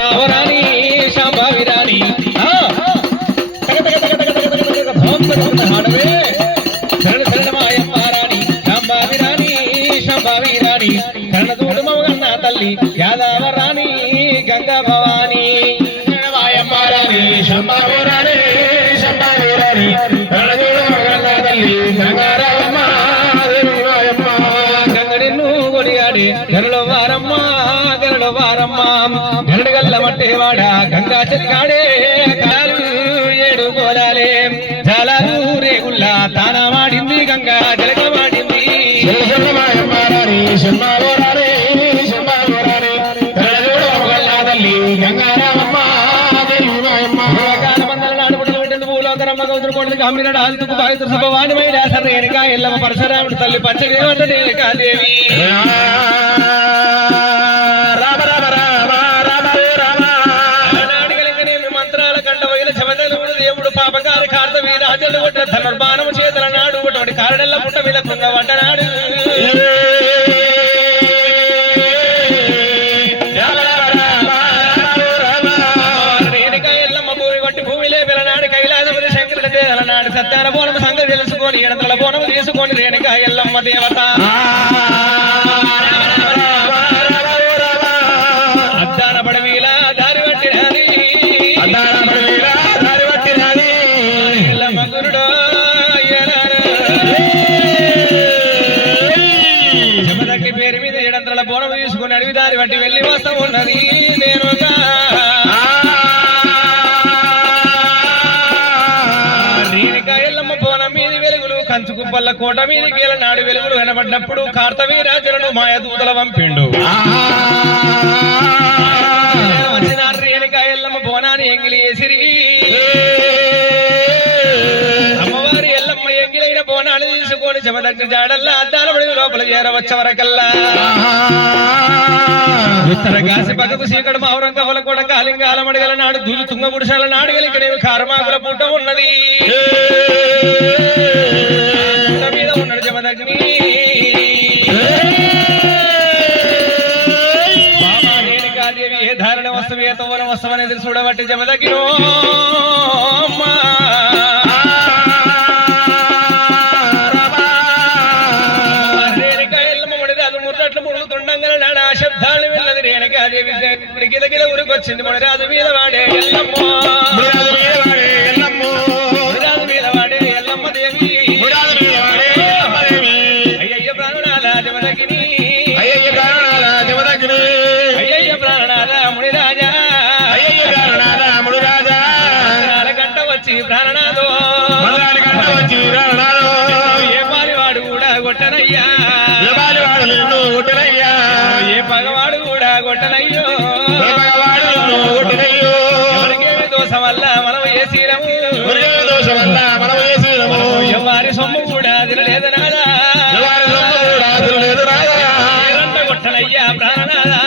శాంబావరాణి శాంబావిరాణి ఆ! తగ తగ తగ తగ తగ తగ తగ ధాం తగ తగ హాడవే శరణ శరణమాయమ్మ రాణి శాంబావిరాణి శాంబావిరాణి కర్ణదూడు మౌగన్న తల్లి యాదవ రాణి గంగా భవాని. శరణమాయమ్మ రాణి, శంభావు రాణి, శంభావు రాణి, రణదూడు మగన్న తల్లి, గంగారామమ్మ, దేవి మాయమ్మ. గంగడిన్ను కొడిగాడి గరుడు వారమ్మ గరుడు వారమ్మ మట్టేవాడ గంగా చెలిగాడే కాలు ఏడు కోలాలే జలాలు రేగుల్ల తాన మాడింది గంగా జలక మాడింది శరణమాయమ్మ రాణి, శంభావు రాణి, శంభావు రాణి, దేవుడు పాపకారి కార్త వీరాజుడు కొట్టిన ధనుర్బాణం చేతుల నాడు ఒకటి కారణల్ల పుట్ట మీద కుంగ వంటనాడు సత్యాన బోనం సంగతి తెలుసుకొని ఎడతల బోనం తీసుకొని రేణుకా ఎల్లమ్మ దేవత కుప్పల్ల కోట మీది నాడు వెలుగులు వినబడ్డప్పుడు కార్తవీరాజులను మాయ దూతల పంపిండు. వచ్చిన రేణుక ఎల్లమ్మ బోనాన్ని ఎంగిలి వేసిరి. అమ్మవారి ఎల్లమ్మ ఎంగిలైన బోనాలు తీసుకొని జమదగ్ని జాడల్లా అద్దాల పడి లోపల చేరవచ్చ వరకల్లా. ఉత్తర కాసి పక్కకు సీకడు మావరం కవల కూడా కాలింగాల నాడు దూలు తుంగ గుడిసాల నాడు గలికనేవి కారమాకుల పుట్ట ఉన్నది. ఉన్నాడు ఏ ధారణ వస్తువు ఏ తోవన వస్తువు అనేది చూడబట్టి జమదగ్నో అమ్మా. రేణుక ఎల్లమ్మ శబ్దాలు వెళ్ళదు రేణుకాదేవి మీద వాడే ఎవరి సొమ్ము కూడా తినలేదు నాదా ఏరంట కొట్టనయ్యా ప్రాణనాథా.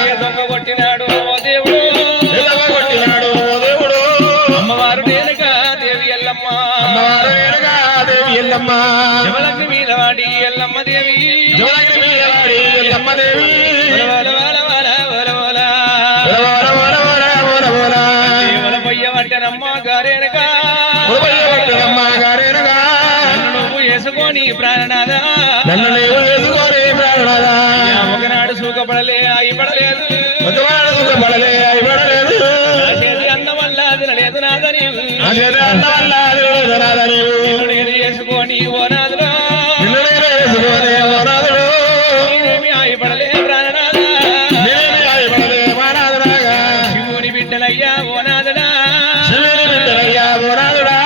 ఏ దొంగ కొట్టినాడు ఓ దేవుడు. అమ్మవారు నేనుగా దేవి ఎల్లమ్మ. ఎల్లమ్మ. జమలగ్ని మీద వాడి ఎల్లమ్మ. ప్రాణనాథ నన్ను నీవు వేసుకోని ప్రాణనాథా. ఒకనాడు సూకపడలే ఆగిపడలేదు ఒకవాడు సుఖపడలే, అయిపడలేదు. నా చేతి అన్నం వల్ల తినలేదు నాథ నీవు నా చేతి అన్నం వల్ల తినలేదు నాథ నీవు. నేను చేసుకొని ఓ నాథుడా నిన్ను నీవు వేసుకోని ఓ నాథుడు. నేనేమి ఆగిపడలే ప్రాణనాథ నేనేమి అయిపడలే మానాథుడాగా. శివుని బిడ్డలయ్యా ఓ నాథుడా శివుని బిడ్డలయ్యా ఓ నాథుడా.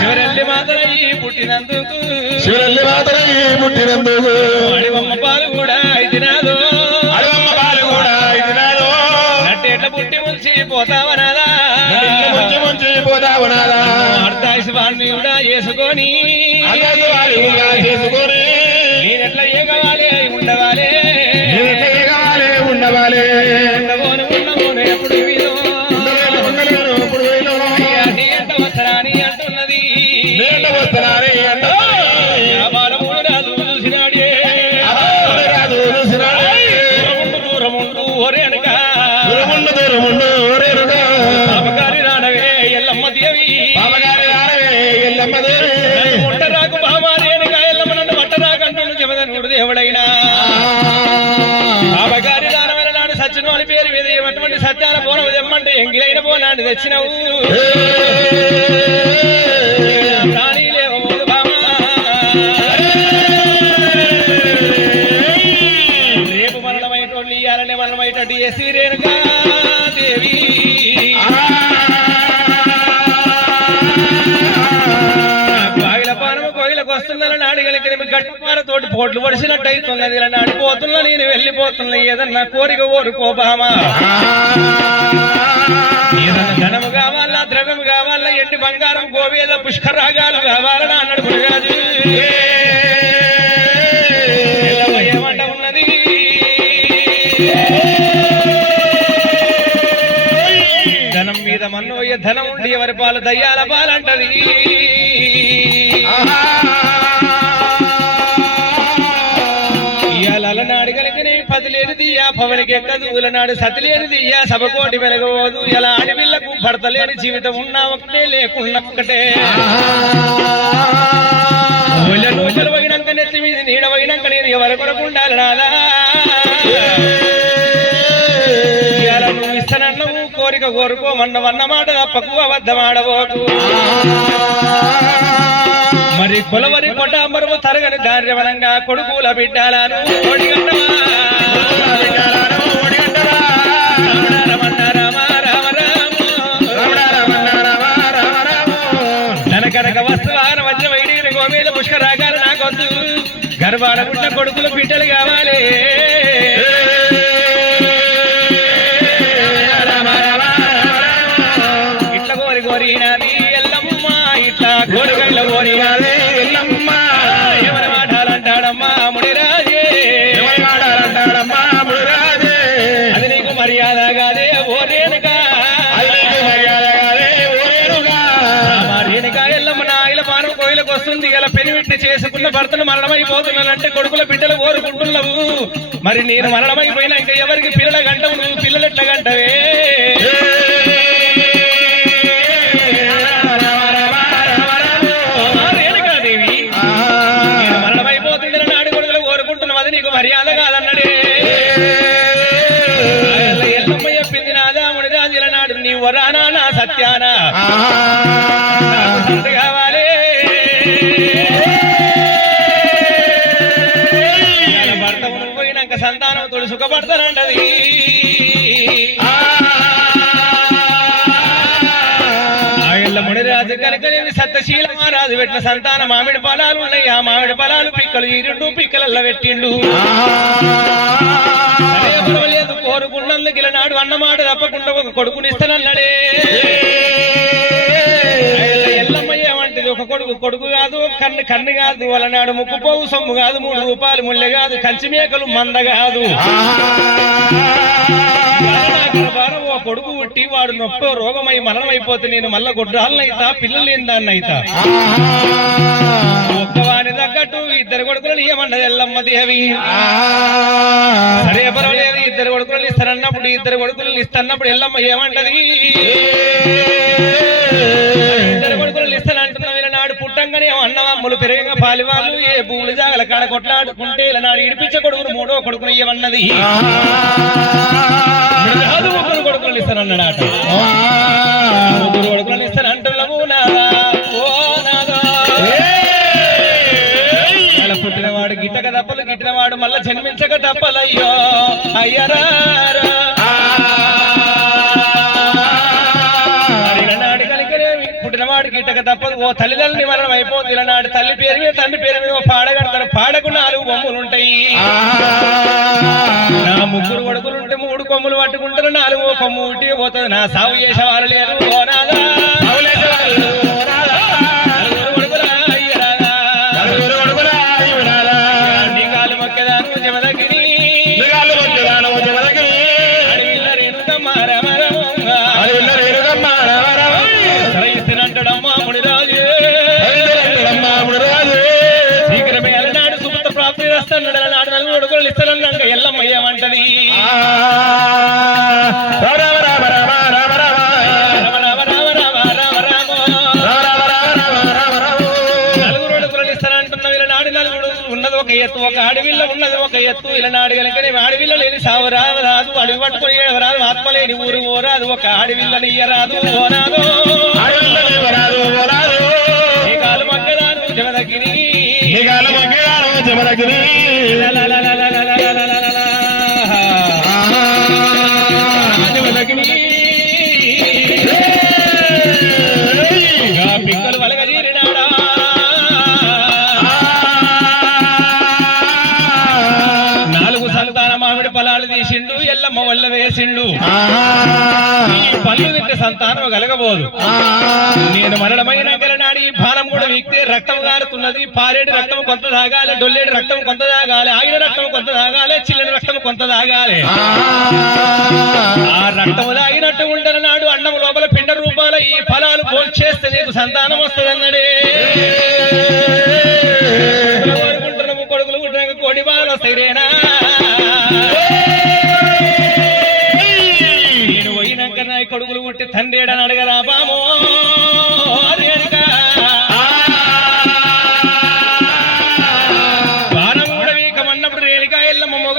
శివరెల్లి మాతలయ్యి పుట్టినందుకు శివుని మాత్రం ఈ పుట్టినందుకు అడివమ్మ పాలు కూడా అయితే నాదో అడవమ్మ పాలు కూడా పుట్టి ముంచి పోతావనాదా నన్ను ముంచి ముంచి పోతావు నాదా. అర్ధాయిసి వాడిని కూడా చేసుకొని అందరూ వారి ఊగా చేసుకొని. నేనెట్లా ఏగవాలి ఉండవాలి. ఎందుకో నన్ను తెచ్చినావు రేపు మరణమైటోళ్ళు ఇయ్యాలని మరణమైటట్టు చేసి రేణుగా దేవి. వస్తుందని పోట్లు పడిసినట్టు అవుతున్నది ఇలా అడిపోతున్నా నేను వెళ్ళిపోతున్నా ఏదన్నా కోరిక ఓరుకోబామా ఏదన్నా ధనము కావాలా ద్రవ్యము కావాలా ఎండి బంగారం గోవేద పుష్కరాగాలు కావాలని అన్నాడు గురుగాజు ఏమంట ఉన్నది. ధనం మీద మన్నోయ్య ధనం ఉండి ఎవరి పాలు దయ్యాల పాలంటది. కలిగిన యా ఆ పవనికి ఎక్కదు ఉలనాడు సతిలేనిది ఆ సభకోటి వెలగబోదు ఎలా అడవిళ్ళకు భర్తలేని జీవితం ఉన్నా ఒకటే లేకున్నా ఒకటే ఊళ్ళను నెత్తి మీద నీడ పోయినాక నేను ఎవరి కొరకు ఉండాలి నాదా నువ్వు ఇస్తానన్నవు కోరిక మాట తప్పకు అబద్ధమాడబోకు. మరి కొలవరి కొట్టాంబరము తరగని దార్యవనంగా కొడుకుల బిడ్డాలను కొడిగన్నవా. పుష్కరాగాలు నాకొద్దు పుట్ట పుట్టిన కొడుకులు బిడ్డలు కావాలి. ఇట్ల కోరి కోరినది ఎల్లమ్మ ఇట్లా కోరికల్ల కోరినది భర్తలు మరణమైపోతున్నానంటే కొడుకుల బిడ్డలు కోరుకుంటున్నావు మరి నేను మరణమైపోయినా ఇంకా ఎవరికి పిల్లల గంటవు నువ్వు పిల్లలు ఎట్ల గంటవే? నీకు మర్యాద కాదన్నడే ఎల్లమ్మ చెప్పింది నాదాముడి రాజుల నాడు నీ వరానా నా సత్యానా సంతానం సత్యశీల మహారాజు పెట్టిన సంతాన మామిడి ఫలాలు ఉన్నాయి. ఆ మామిడి ఫలాలు పిక్కలు ఈ రెండు పిక్కలల్లో పెట్టిండు. కోరుకున్నందుకు ఇలా నాడు అన్నమాట తప్పకుండా ఒక కొడుకునిస్తానన్నాడే కొడుకు కొడుకు కాదు కన్ను కన్ను కాదు వలనాడు ముక్కు పోవు సొమ్ము కాదు మూడు రూపాయలు ముళ్ళె కాదు కంచి మేకలు మంద కాదు. ఓ కొడుకు పుట్టి వాడు నొప్పి రోగమై మరణమైపోతే నేను మళ్ళా గొడ్రాలనైతా పిల్లలు లేని దాన్ని అయితా ఒక్కవాని తగ్గట్టు ఇద్దరు కొడుకులను ఇవ్వమన్నది ఎల్లమ్మ దేవి. సరే పర్వాలేదు ఇద్దరు కొడుకులను ఇస్తారన్నప్పుడు ఇద్దరు కొడుకులను ఇస్తున్నప్పుడు ఎల్లమ్మ ఏమంటది? అన్నవమ్ములు పెరిగిన పాలివాళ్ళు ఏ భూములు జాగల కాడ కొట్లాడుకుంటే ఇలా నాడు ఇడిపించ కొడుకును మూడో కొడుకును ఇవ్వన్నది కాదు ముగ్గురు కొడుకులు ఇస్తానన్నాడట. ముగ్గురు కొడుకులను ఇస్తానంటున్నావు నాదా? ఓ నాదా? పుట్టినవాడు గిట్టక తప్పలు గిట్టినవాడు మళ్ళా జన్మించక తప్పలయ్యో అయ్యరారా గిట్టక తప్పదు. ఓ తల్లిదండ్రులు మరణం అయిపోతుంది నాడు తల్లి పేరు మీద తండ్రి పేరు మీద ఓ పాడ కడతారు. పాడకు నాలుగు బొమ్మలు ఉంటాయి. నా ముగ్గురు కొడుకులు ఉంటే మూడు కొమ్ములు పట్టుకుంటారు. నాలుగు కొమ్ము ఉంటే పోతుంది. నా సాగు చేసేవారు లేరు ఓ నాదా. రోజులు ఇస్తానన్నాక ఎల్లమ్మ ఏమంటది రామ ఉన్నది ఒక ఎత్తు ఒక అడవిలో ఉన్నది ఒక ఎత్తు ఇలా అడగలేక నేను అడవిలో లేని సావు రాదు అడవి పట్టుకుని రాదు ఆత్మ లేని ఊరు ఓరాదు ఒక అడవిలో నీయరాదు ఓరాదు అగ్ని మామిడి తీసిండు ఎల్లమ్మ వల్ల వేసిండు. సంతానం కలగబోదు. నేను మరణమైన గలనాడి భా రక్తం గారుతున్నది పారేడు రక్తం కొంత తాగాలి డొల్లేడు రక్తం కొంత తాగాలి ఆగిన రక్తం కొంత తాగాలి చిల్లిన రక్తం కొంత తాగాలి ఆ. రక్తము తాగినట్టు ఉండని నాడు అన్నం లోపల పిండ రూపాల ఈ ఫలాలు పోల్చేస్తే నీకు సంతానం వస్తుందన్నడే. కోరుకుంటున్నాము కొడుకులు కోడి పోయినాక నా కొడుకులు పుట్టి తండ్రి ఏడని అడగరా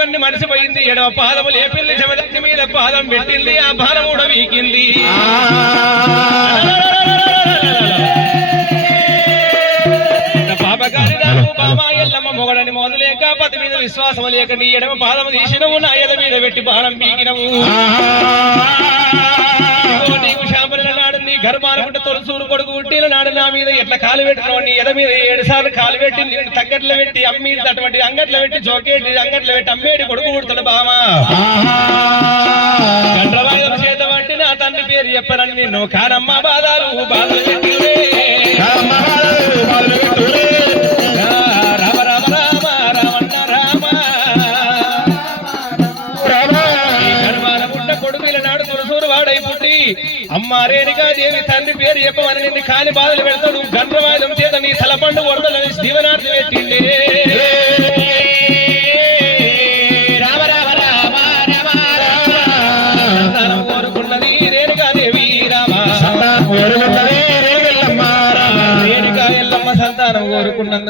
ఎల్లమ్మ మొగన్ని మరిసిపోయింది ఎడవ పాదము లేపింది. చెమదత్తి మీద పాదం పెట్టింది. ఆ బాణం కూడా వీకింది. మొగడని మొదలేక పది మీద విశ్వాసం లేక నీ ఎడమ పాదము తీసినవు. నా ఎద మీద పెట్టి బాణం పీకినవు. నీకు శాంపల నాడు నీ గర్భాన పుట్ట తొలసూరు కొడుకు పుట్టిన నాడు నా మీద ఎట్లా కాలు పెట్టినావు నీ ఎద మీద ఏడు సార్లు కాలు పెట్టి నిన్ను తగ్గట్లో పెట్టి అమ్మి అటువంటి అంగట్లో పెట్టి జోకేటి అంగట్లో పెట్టి అమ్మేటి కొడుకు పుడతాడు బామా చంద్రబాబు చేత నా తండ్రి పేరు చెప్పనని నిన్ను కానమ్మ బాధాలు బాధలు వాడై పుట్టి అమ్మ రేణుగా దేవి తండ్రి పేరు చెప్పమని నిన్ను కాని బాధలు పెడతాడు. గండ్రవాదం చేత నీ తలపండు వరదలని దీవనార్థి పెట్టిండే. సంతానం కోరుకున్నది రేణుగా దేవి రామ. రేణుగా ఎల్లమ్మ సంతానం కోరుకున్నందుకు